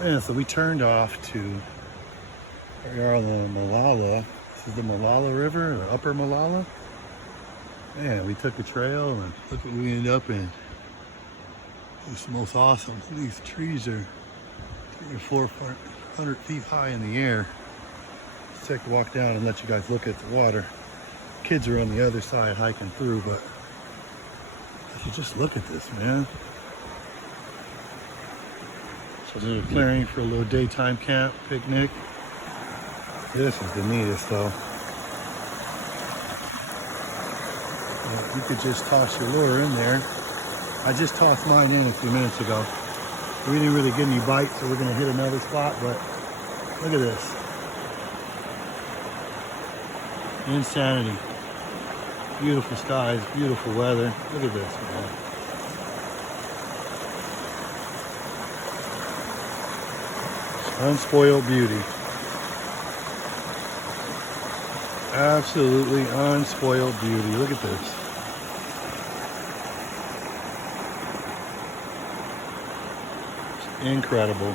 Yeah, so we turned off to we are on the Molalla. This is the Molalla River, or Upper Molalla. Yeah, we took a trail and look what we ended up in. It's the most awesome. These trees are 300 or 400 feet high in the air. Let's take a walk down and let you guys look at the water. Kids are on the other side hiking through, but if you just look at this, man. So there's a clearing for a little daytime camp, picnic. This is the neatest though. You could just toss your lure in there. I just tossed mine in a few minutes ago. We didn't really get any bites, so we're gonna hit another spot, but look at this. Insanity. Beautiful skies, beautiful weather. Look at this, man. Unspoiled beauty. Absolutely unspoiled beauty. Look at this. Incredible.